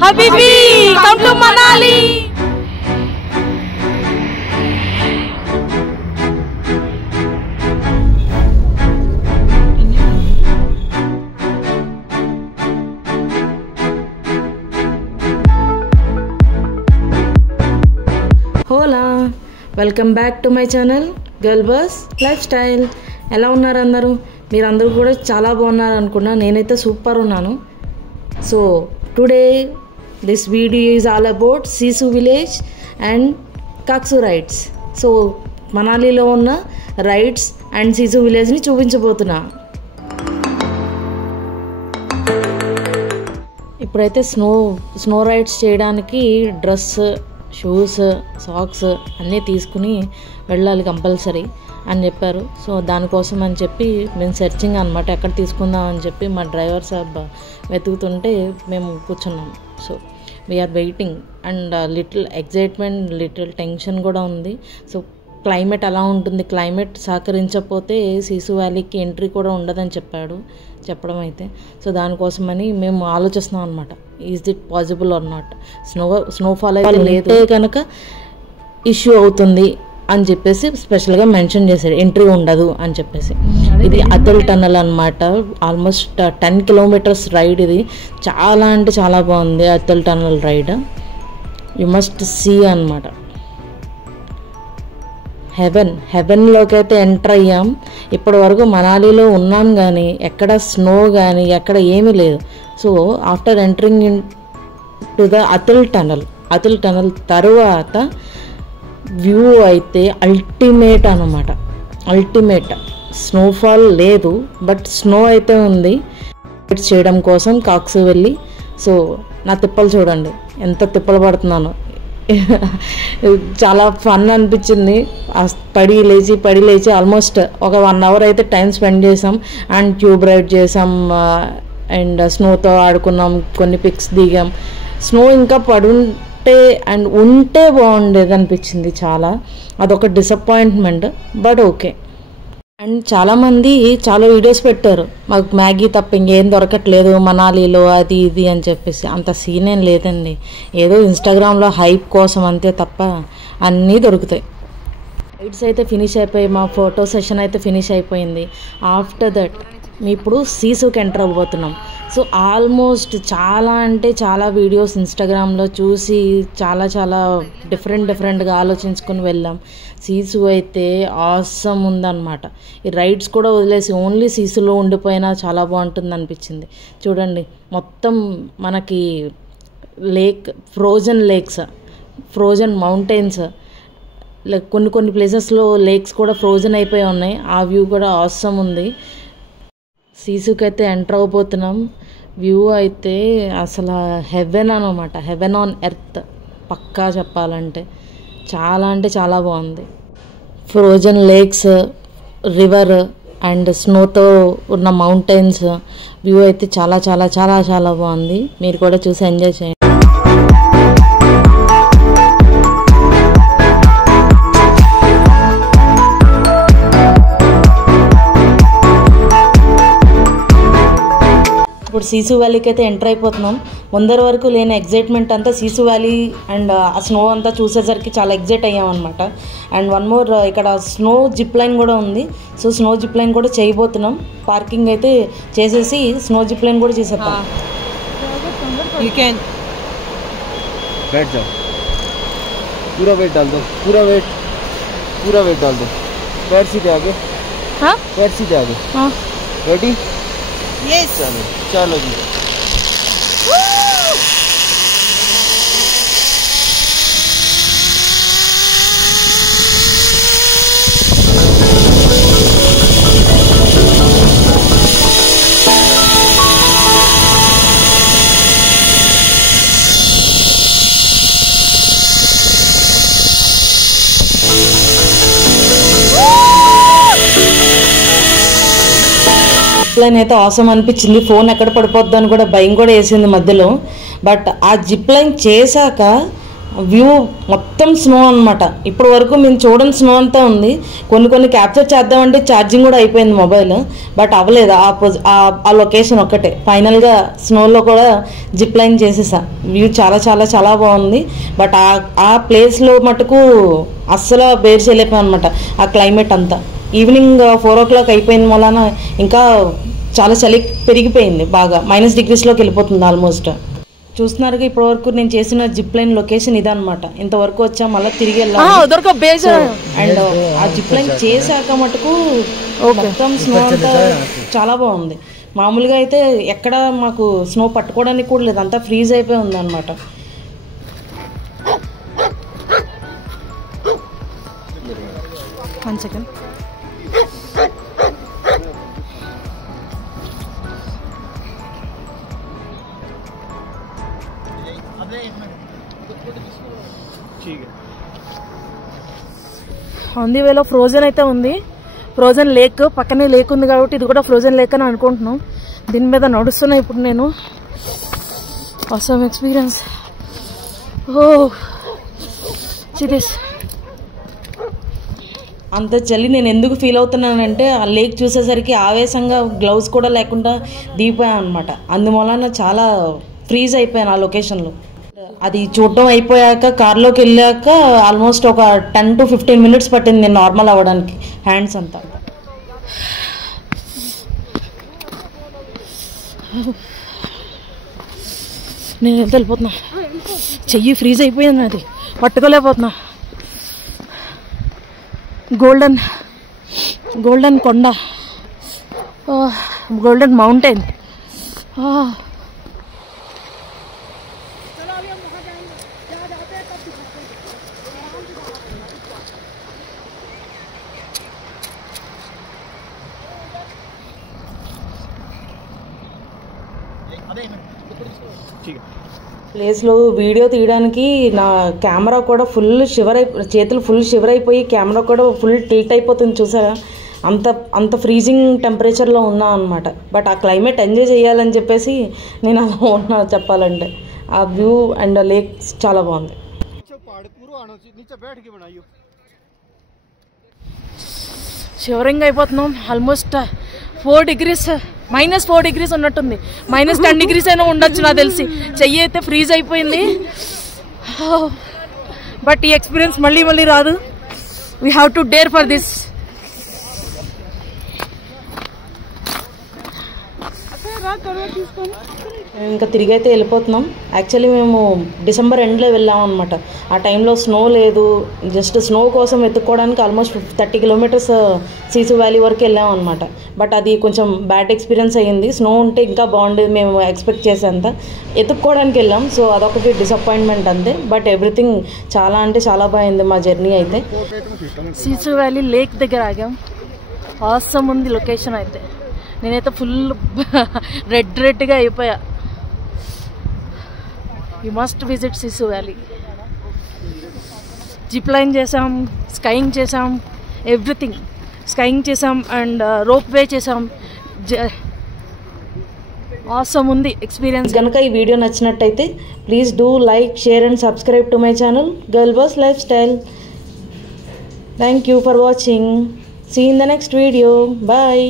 Habibi, come to Manali. హోలా, welcome back to my channel girl boss lifestyle. ఎలా ఉన్నారు అందరూ? మీరందరూ కూడా చాలా బాగున్నారు అనుకున్నా. నేనైతే సూపర్ ఉన్నాను. So today this video is all about Sissu village and కాక్సు రైడ్స్. సో మనాలిలో ఉన్న రైడ్స్ అండ్ సీసు విలేజ్ని చూపించబోతున్నా. ఇప్పుడైతే స్నో రైడ్స్ చేయడానికి డ్రెస్, షూస్, సాక్స్ అన్నీ తీసుకుని వెళ్ళాలి కంపల్సరీ అని చెప్పారు. సో దానికోసం అని చెప్పి మేము సెర్చింగ్ అనమాట, ఎక్కడ తీసుకుందాం అని చెప్పి మా డ్రైవర్ సాబ్ వెతుకుతుంటే మేము కూర్చున్నాం. So we are waiting and little excitement, little tension కూడా ఉంది. సో క్లైమేట్ ఎలా ఉంటుంది, క్లైమేట్ సహకరించకపోతే సీసు వ్యాలీకి ఎంట్రీ కూడా ఉండదని చెప్పడం అయితే. సో దానికోసమని మేము ఆలోచిస్తున్నాం అనమాట, is it possible are not. Snowfall అయితే లేదే కనుక ఇష్యూ అవుతుంది అని చెప్పేసి స్పెషల్గా మెన్షన్ చేశాడు, ఎంట్రీ ఉండదు అని చెప్పేసి. ఇది అతల్ టన్నల్ అనమాట, ఆల్మోస్ట్ 10 కిలోమీటర్స్ రైడ్. ఇది చాలా అంటే చాలా బాగుంది Atal tunnel ride. You must see అనమాట. హెవెన్లోకి అయితే ఎంటర్ అయ్యాం. ఇప్పటి వరకు మనాలిలో ఉన్నాం కానీ ఎక్కడ స్నో కానీ ఎక్కడ ఏమీ లేదు. So after entering into the Atal tunnel తరువాత వ్యూ అయితే అల్టిమేట్ అనమాట. అల్టిమేట్. స్నోఫాల్ లేదు, బట్ స్నో అయితే ఉంది. చేయడం కోసం కాక్సు వెళ్ళి, సో నా తిప్పలు చూడండి, ఎంత తిప్పలు పడుతున్నాను. చాలా ఫన్ అనిపించింది. పడి లేచి ఆల్మోస్ట్ ఒక 1 అవర్ అయితే టైం స్పెండ్ చేసాం. అండ్ ట్యూబ్ రైడ్ చేసాం అండ్ స్నోతో ఆడుకున్నాం, కొన్ని పిక్స్ దిగాం. స్నో ఇంకా పడుంటే అండ్ ఉంటే బాగుండేది అనిపించింది చాలా. అదొక డిసప్పాయింట్మెంట్, బట్ ఓకే. అండ్ చాలామంది చాలా వీడియోస్ పెట్టారు, మాకు మ్యాగీ తప్ప ఇంకేం దొరకట్లేదు మనాలిలో అది ఇది అని చెప్పేసి. అంత సీన్ ఏం లేదండి, ఏదో ఇన్స్టాగ్రామ్లో హైప్ కోసం అంతే తప్ప అన్నీ దొరుకుతాయి. రైడ్స్ అయితే ఫినిష్ అయిపోయి, మా ఫోటో సెషన్ అయితే ఫినిష్ అయిపోయింది. ఆఫ్టర్ దట్ మేము ఇప్పుడు సీసుకి ఎంటర్ అవ్వబోతున్నాం. సో ఆల్మోస్ట్ చాలా అంటే చాలా వీడియోస్ ఇన్స్టాగ్రామ్లో చూసి చాలా డిఫరెంట్గా ఆలోచించుకొని వెళ్ళాం. సీసు అయితే ఆసమ్ ఉందన్నమాట. ఈ రైడ్స్ కూడా వదిలేసి ఓన్లీ సీసులో ఉండిపోయినా చాలా బాగుంటుంది అనిపించింది. చూడండి, మొత్తం మనకి ఫ్రోజన్ మౌంటైన్స్, కొన్ని ప్లేసెస్లో లేక్స్ కూడా ఫ్రోజన్ అయిపోయి ఉన్నాయి. ఆ వ్యూ కూడా ఆసమ్ ఉంది. సీసుకి అయితే ఎంటర్ అవబోతున్నాం. వ్యూ అయితే అసలు హెవెన్ అనమాట, హెవెన్ ఆన్ ఎర్త్ పక్కా చెప్పాలంటే. చాలా అంటే చాలా బాగుంది. ఫ్రోజన్ లేక్స్, రివర్ అండ్ స్నోతో ఉన్న మౌంటైన్స్ వ్యూ అయితే చాలా బాగుంది. మీరు కూడా చూసి ఎంజాయ్ చేయండి. ఇప్పుడు సీసు వ్యాలీకి అయితే ఎంటర్ అయిపోతున్నాం. ముందర వరకు లేని ఎగ్జైట్మెంట్ అంతా సీసు వ్యాలీ అండ్ ఆ స్నో అంతా చూసేసరికి చాలా ఎగ్జైట్ అయ్యాం అనమాట. అండ్ వన్ మోర్, ఇక్కడ స్నో జిప్ లైన్ కూడా ఉంది. సో స్నో జిప్ లైన్ కూడా చేయబోతున్నాం. పార్కింగ్ అయితే చేసేసి స్నో జిప్ లైన్ కూడా చేసేద్దాం. बैठ जाओ, पूरा वेट डाल दो, पूरा वेट डाल दो. पैर सीधे आगे, पैर सीधे आगे. रेडी? यस. चलो जी. లైన్ అయితే అవసరం అనిపించింది. ఫోన్ ఎక్కడ పడిపోద్దని కూడా భయం కూడా వేసింది మధ్యలో. బట్ ఆ జిప్ లైన్ చేశాక వ్యూ మొత్తం స్నో అనమాట. ఇప్పటి వరకు మేము చూడని స్నో అంతా ఉంది. కొన్ని క్యాప్చర్ చేద్దామంటే ఛార్జింగ్ కూడా అయిపోయింది మొబైల్, బట్ అవ్వలేదు. ఆ లొకేషన్ ఒక్కటే ఫైనల్గా స్నోలో కూడా జిప్ లైన్ చేసేసా. వ్యూ చాలా చాలా చాలా బాగుంది. బట్ ఆ ప్లేస్లో మటుకు అస్సలు బేర్ చేయలేపాం అనమాట. ఆ క్లైమేట్ అంతా ఈవినింగ్ 4 o'clock అయిపోయిన వలన ఇంకా చాలా చలి పెరిగిపోయింది, బాగా -degreesలోకి వెళ్ళిపోతుంది ఆల్మోస్ట్. చూస్తున్నారుగా ఇప్పటివరకు నేను చేసిన జిప్ లైన్ లొకేషన్ ఇదనమాట. ఇంతవరకు వచ్చా, మళ్ళీ తిరిగి వెళ్ళాలి. అండ్ ఆ జిప్ లైన్ చేశాక మటుకు మొత్తం స్నో అంతా చాలా బాగుంది. మామూలుగా అయితే ఎక్కడ మాకు స్నో పట్టుకోవడానికి కూడా లేదు, అంతా ఫ్రీజ్ అయిపోయి ఉంది అనమాట. One second. ఆన్ ది వేలో ఫ్రోజన్ అయితే ఉంది. ఫ్రోజన్ లేక్ పక్కనే లేక్ ఉంది కాబట్టి ఇది కూడా ఫ్రోజన్ లేక్ అని అనుకుంటున్నాం. దీని మీద నడుస్తున్నా ఇప్పుడు నేను. Awesome experience. అంత చలి నేను ఎందుకు ఫీల్ అవుతున్నానంటే ఆ లేక్ చూసేసరికి ఆవేశంగా గ్లౌస్ కూడా లేకుండా దిగిపోయాను అనమాట. అందువలన చాలా ఫ్రీజ్ అయిపోయాను ఆ లొకేషన్లో. అది చూడటం అయిపోయాక కార్లోకి వెళ్ళాక ఆల్మోస్ట్ ఒక 10 to 15 minutes పట్టింది నేను నార్మల్ అవ్వడానికి, హ్యాండ్స్ అంతా. నేను ఎంత వెళ్ళిపోతున్నా, చెయ్యి ఫ్రీజ్ అయిపోయింది, అది పట్టుకోలేకపోతున్నా. గోల్డెన్ కొండ, గోల్డెన్ మౌంటైన్. ప్లేస్లో వీడియో తీయడానికి నా కెమెరా కూడా ఫుల్ చేతులు ఫుల్ షివర్ అయిపోయి కెమెరా కూడా ఫుల్ టిల్ట్ అయిపోతుంది చూసారా. అంత ఫ్రీజింగ్ టెంపరేచర్లో ఉన్నా అనమాట. బట్ ఆ క్లైమేట్ ఎంజాయ్ చేయాలని చెప్పేసి నేను అలా ఉన్నా చెప్పాలంటే. ఆ వ్యూ అండ్ లేక్ చాలా బాగుంది. షివరింగ్ అయిపోతున్నాం. ఆల్మోస్ట్ -4 degrees ఉన్నట్టుంది. -10 degrees అయినా ఉండొచ్చు నాకు తెలిసి. చెయ్యి అయితే ఫ్రీజ్ అయిపోయింది. బట్ ఈ ఎక్స్పీరియన్స్ మళ్ళీ రాదు. We have to dare for this. ఇంకా తిరిగి అయితే వెళ్ళిపోతున్నాం. యాక్చువల్లీ మేము డిసెంబర్ ఎండ్లో వెళ్ళాం అనమాట. ఆ టైంలో స్నో లేదు, జస్ట్ స్నో కోసం వెతుక్కోవడానికి ఆల్మోస్ట్ 30 kilometers సీసు వ్యాలీ వరకు వెళ్ళాం అనమాట. బట్ అది కొంచెం బ్యాడ్ ఎక్స్పీరియన్స్ అయ్యింది. స్నో ఉంటే ఇంకా బాగుండేది, మేము ఎక్స్పెక్ట్ చేసేంత ఎత్తుక్కోవడానికి వెళ్ళాం. సో అదొకటి డిసప్పాయింట్మెంట్ అంతే. బట్ ఎవ్రీథింగ్ చాలా అంటే చాలా బాగుంది మా జర్నీ అయితే. సీసు వ్యాలీ లేక్ దగ్గర ఆగాం. ఆసమ్ ఉంది లొకేషన్ అయితే. నేనైతే ఫుల్ రెడ్గా అయిపోయా. You must visit Sissu valley. Zip line చేసాం, స్కైయింగ్ చేసాం, ఎవ్రీథింగ్. స్కైయింగ్ చేసాం అండ్ రోప్ వే చేసాం. ఆసమ్ ఉంది ఎక్స్పీరియన్స్. కనుక ఈ వీడియో నచ్చినట్టయితే please do like, share and subscribe to my channel girl boss lifestyle. Thank you for watching. See in the next video. Bye.